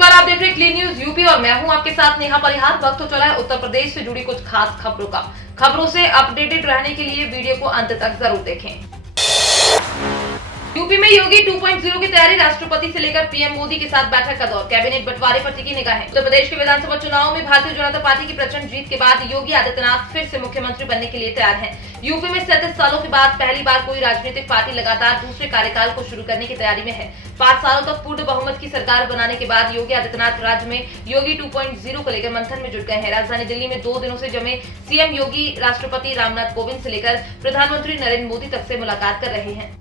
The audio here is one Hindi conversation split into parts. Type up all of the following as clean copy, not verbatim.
नमस्कार, आप देख रहे हैं क्लीन न्यूज यूपी और मैं हूं आपके साथ नेहा परिहार। वक्त हो चला है उत्तर प्रदेश से जुड़ी कुछ खास खबरों का। खबरों से अपडेटेड रहने के लिए वीडियो को अंत तक जरूर देखें। यूपी में योगी 2.0 की तैयारी, राष्ट्रपति से लेकर पीएम मोदी के साथ बैठक का दौर, कैबिनेट बंटवारे पर टिकी निगाहें। उत्तर प्रदेश के विधानसभा चुनाव में भारतीय जनता पार्टी की प्रचंड जीत के बाद योगी आदित्यनाथ फिर से मुख्यमंत्री बनने के लिए तैयार हैं। यूपी में 37 सालों के बाद पहली बार कोई राजनीतिक पार्टी लगातार दूसरे कार्यकाल को शुरू करने की तैयारी में है। 5 सालों तक पूर्ण बहुमत की सरकार बनाने के बाद योगी आदित्यनाथ राज्य में योगी 2.0 को लेकर मंथन में जुट गए हैं। राजधानी दिल्ली में 2 दिनों से जमे सीएम योगी राष्ट्रपति रामनाथ कोविंद से लेकर प्रधानमंत्री नरेंद्र मोदी तक से मुलाकात कर रहे हैं।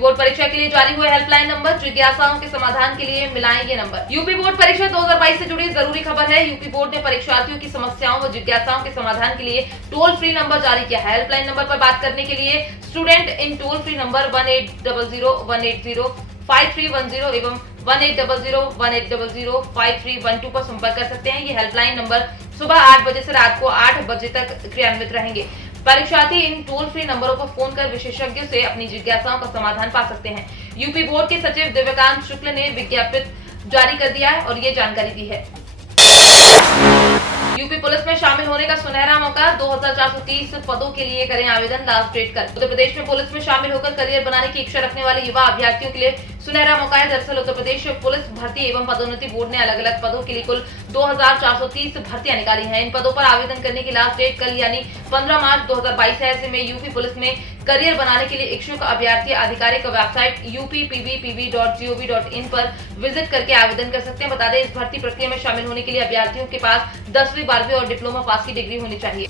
बोर्ड परीक्षा के लिए जारी हुए हेल्पलाइन नंबर, जिज्ञासाओं के समाधान के लिए मिलाएं ये नंबर। यूपी बोर्ड परीक्षा 2022 से जुड़ी जरूरी खबर है। यूपी बोर्ड ने परीक्षार्थियों की समस्याओं व जिज्ञासाओं के समाधान के लिए टोल फ्री नंबर जारी किया है। हेल्पलाइन नंबर पर बात करने के लिए student in toll free number 1800-180-5310 एवं 1800-180-5312 पर संपर्क कर सकते हैं। ये हेल्पलाइन नंबर सुबह 8 बजे से रात को 8 बजे तक क्रियान्वित रहेंगे। परीक्षार्थी इन टोल फ्री नंबरों पर फोन कर विशेषज्ञों से अपनी जिज्ञासाओं का समाधान पा सकते हैं। यूपी बोर्ड के सचिव दिव्यकांत शुक्ल ने विज्ञप्ति जारी कर दिया है और ये जानकारी दी है। यूपी पुलिस में शामिल होने का सुनहरा मौका, 2430 पदों के लिए करें आवेदन, लास्ट डेट कल। उत्तर प्रदेश में पुलिस में शामिल होकर करियर बनाने की इच्छा रखने वाले युवा अभ्यर्थियों के लिए सुनहरा मौका है। दरअसल उत्तर प्रदेश पुलिस भर्ती एवं पदोन्नति बोर्ड ने अलग अलग पदों के लिए कुल 2430 भर्तियां निकाली हैं। इन पदों पर आवेदन करने की लास्ट डेट कल यानी 15 मार्च 2022 है। ऐसे में यूपी पुलिस में करियर बनाने के लिए इच्छुक अभ्यर्थी आधिकारिक वेबसाइट uppv.gov.in पर विजिट करके आवेदन कर सकते हैं। बता दें, इस भर्ती प्रक्रिया में शामिल होने के लिए अभ्यर्थियों के पास 10वीं 12वीं और डिप्लोमा पास की डिग्री होनी चाहिए।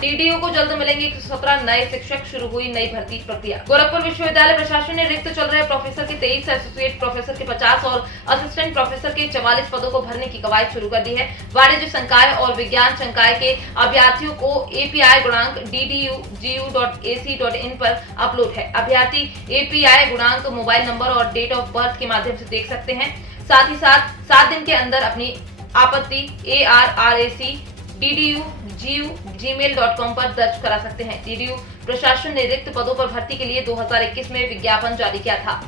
टीडीओ को जल्द मिलेंगे 117 नए शिक्षक, शुरू हुई नई भर्ती प्रक्रिया। गोरखपुर विश्वविद्यालय प्रशासन ने रिक्त चल रहे प्रोफेसर के 23, एसोसिएट प्रोफेसर के 50 और असिस्टेंट प्रोफेसर के 44 पदों को भरने की कवायद शुरू कर दी है। वाणिज्य संकाय और विज्ञान संकाय के अभ्यर्थियों को API गुणांक DDU.GU.AC.in पर अपलोड है। अभ्यर्थी API गुणांक, मोबाइल नंबर और डेट ऑफ बर्थ के माध्यम से देख सकते हैं। साथ ही साथ 7 दिन के अंदर अपनी आपत्ति ARRAC@DDU.GU.gmail.com पर दर्ज करा सकते हैं। DDU प्रशासन ने रिक्त पदों पर भर्ती के लिए 2021 में विज्ञापन जारी किया था।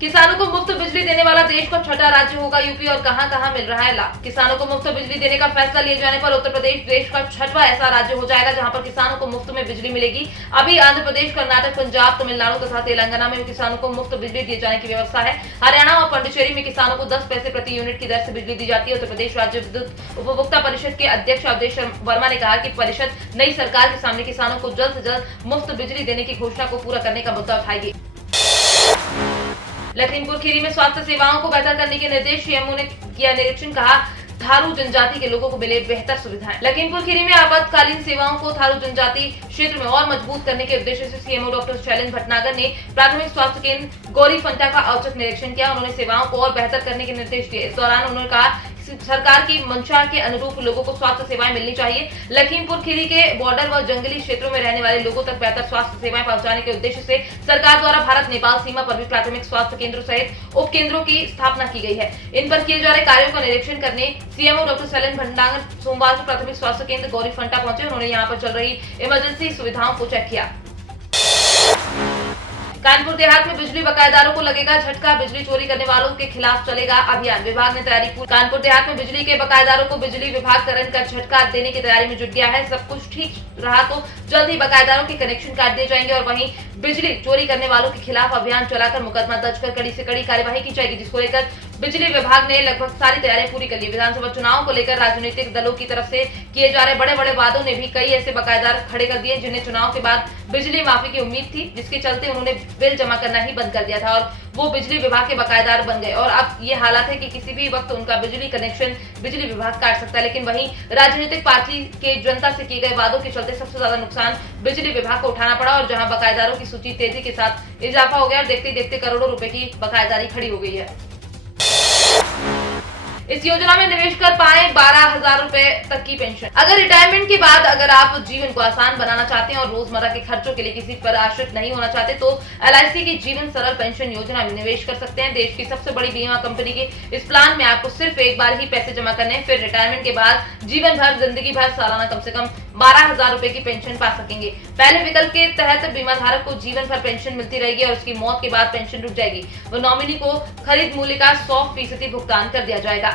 किसानों को मुफ्त बिजली देने वाला देश का 6ठा राज्य होगा यूपी, और कहां-कहां मिल रहा है लाभ। किसानों को मुफ्त बिजली देने का फैसला लिए जाने पर उत्तर प्रदेश देश का 6वां ऐसा राज्य हो जाएगा जहां पर किसानों को मुफ्त में बिजली मिलेगी। अभी आंध्र प्रदेश, कर्नाटक, पंजाब, तमिलनाडु तथा तेलंगाना में किसानों को मुफ्त बिजली दिए जाने की व्यवस्था है। हरियाणा और पुडुचेरी में किसानों को 10 पैसे प्रति यूनिट की दर से बिजली दी जाती है। उत्तर प्रदेश राज्य विद्युत उपभोक्ता परिषद के अध्यक्ष अवधेश वर्मा ने कहा कि परिषद नई सरकार के सामने किसानों को जल्द से जल्द मुफ्त बिजली देने की घोषणा को पूरा करने का मुद्दा उठाएगी। लखीमपुर खीरी में स्वास्थ्य सेवाओं को बेहतर करने के निर्देश, सीएमओ ने किया निरीक्षण, कहा थारू जनजाति के लोगों को मिले बेहतर सुविधाएं। लखीमपुर खीरी में आपातकालीन सेवाओं को थारू जनजाति क्षेत्र में और मजबूत करने के उद्देश्य से सीएमओ डॉक्टर शैलेंद्र भटनागर ने प्राथमिक स्वास्थ्य केंद्र गौरीफंटा का औचक निरीक्षण किया। उन्होंने सेवाओं को और बेहतर करने के निर्देश दिए। इस दौरान उन्होंने कहा सरकार की मंशा के अनुरूप लोगों को स्वास्थ्य सेवाएं मिलनी चाहिए। लखीमपुर खीरी के बॉर्डर व जंगली क्षेत्रों में रहने वाले लोगों तक बेहतर स्वास्थ्य सेवाएं पहुंचाने के उद्देश्य से सरकार द्वारा भारत नेपाल सीमा पर भी प्राथमिक स्वास्थ्य केंद्रों सहित उप केंद्रों की स्थापना की गई है। इन पर किए जा रहे कार्यों का निरीक्षण करने सीएमओ डॉक्टर शैलेंद्र भटनागर सोमवार को प्राथमिक स्वास्थ्य केंद्र गौरीफंटा पहुंचे। उन्होंने यहाँ पर चल रही इमरजेंसी सुविधाओं को चेक किया। कानपुर देहात में बिजली बकायेदारों को लगेगा झटका, बिजली चोरी करने वालों के खिलाफ चलेगा अभियान। विभाग ने तैयारी पूरी। कानपुर देहात में बिजली के बकायेदारों को बिजली विभाग करंट का झटका देने की तैयारी में जुट गया है। सब कुछ ठीक रहा तो जल्द ही बकायेदारों के कनेक्शन काट दिए जाएंगे और वहीं बिजली चोरी करने वालों के खिलाफ अभियान चलाकर मुकदमा दर्ज कर कड़ी से कड़ी कार्यवाही की जाएगी, जिसको लेकर बिजली विभाग ने लगभग सारी तैयारियां पूरी कर ली। विधानसभा चुनाव को लेकर राजनीतिक दलों की तरफ से किए जा रहे बड़े बड़े वादों ने भी कई ऐसे बकायेदार खड़े कर दिए जिन्हें चुनाव के बाद बिजली माफी की उम्मीद थी, जिसके चलते उन्होंने बिल जमा करना ही बंद कर दिया था और वो बिजली विभाग के बकायेदार बन गए। और अब ये हालात है कि किसी भी वक्त उनका बिजली कनेक्शन बिजली विभाग काट सकता है। लेकिन वहीं राजनीतिक पार्टी के जनता से किए गए वादों के चलते सबसे ज्यादा नुकसान बिजली विभाग को उठाना पड़ा और जहां बकायेदारों की सूची तेजी के साथ इजाफा हो गया और देखते देखते करोड़ों रुपए की बकायेदारी खड़ी हो गई है। इस योजना में निवेश कर पाए 12,000 रुपए तक की पेंशन। अगर रिटायरमेंट के बाद अगर आप जीवन को आसान बनाना चाहते हैं और रोजमर्रा के खर्चों के लिए किसी पर आश्रित नहीं होना चाहते तो LIC की जीवन सरल पेंशन योजना में निवेश कर सकते हैं। देश की सबसे बड़ी बीमा कंपनी के इस प्लान में आपको सिर्फ एक बार ही पैसे जमा करने हैं, फिर रिटायरमेंट के बाद जीवन भर, जिंदगी भर सालाना कम से कम 12,000 रुपए की पेंशन पा सकेंगे। पहले विकल्प के तहत बीमा धारक को जीवन भर पेंशन मिलती रहेगी और उसकी मौत के बाद पेंशन रुक जाएगी। वो नॉमिनी को खरीद मूल्य का 100% भुगतान कर दिया जाएगा।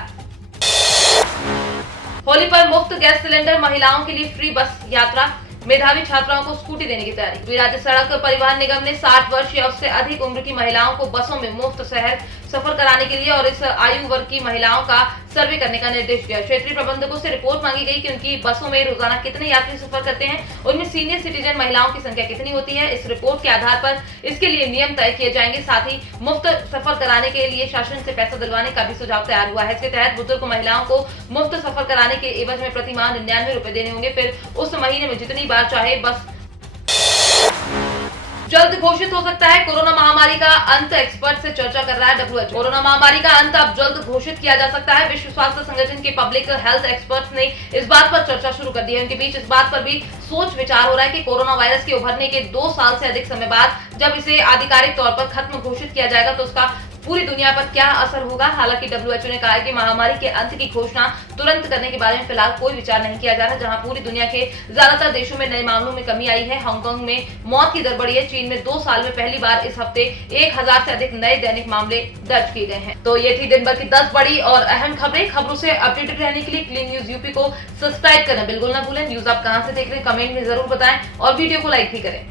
होली पर मुफ्त गैस सिलेंडर, महिलाओं के लिए फ्री बस यात्रा, मेधावी छात्राओं को स्कूटी देने की तैयारी। राज्य सड़क परिवहन निगम ने 60 वर्ष या उससे अधिक उम्र की महिलाओं को बसों में मुफ्त शहर सफर कराने के लिए और इस आयु वर्ग की महिलाओं का सर्वे करने का निर्देश दिया। क्षेत्रीय प्रबंधकों से रिपोर्ट मांगी गई कि उनकी बसों में रोजाना कितने यात्री सफर करते हैं, उनमें सीनियर सिटीजन महिलाओं की संख्या कितनी होती है। इस रिपोर्ट के आधार पर इसके लिए नियम तय किए जाएंगे। साथ ही मुफ्त सफर कराने के लिए शासन से पैसा दिलवाने का भी सुझाव तैयार हुआ है। इसके तहत बुजुर्ग महिलाओं को मुफ्त सफर कराने के एवज में प्रति माह 99 रुपए देने होंगे। फिर उस महीने में जितनी बार चाहे बस। जल्द घोषित हो सकता है कोरोना महामारी का अंत, एक्सपर्ट से चर्चा कर रहा है WHO। कोरोना महामारी का अंत अब जल्द घोषित किया जा सकता है। विश्व स्वास्थ्य संगठन के पब्लिक हेल्थ एक्सपर्ट्स ने इस बात पर चर्चा शुरू कर दी है। उनके बीच इस बात पर भी सोच विचार हो रहा है कि कोरोना वायरस के उभरने के 2 साल से अधिक समय बाद जब इसे आधिकारिक तौर पर खत्म घोषित किया जाएगा तो उसका पूरी दुनिया पर क्या असर होगा। हालांकि WHO ने कहा है कि महामारी के अंत की घोषणा तुरंत करने के बारे में फिलहाल कोई विचार नहीं किया जा रहा। जहां पूरी दुनिया के ज्यादातर देशों में नए मामलों में कमी आई है, हांगकांग में मौत की दर बढ़ी है, चीन में 2 साल में पहली बार इस हफ्ते 1000 से अधिक नए दैनिक मामले दर्ज किए गए हैं। तो ये थी दिन भर की 10 बड़ी और अहम खबरें। खबरों से अपडेटेड रहने के लिए क्लीन न्यूज यूपी को सब्सक्राइब करना बिल्कुल ना भूलें। न्यूज आप कहां से देख रहे हैं कमेंट में जरूर बताएं और वीडियो को लाइक भी करें।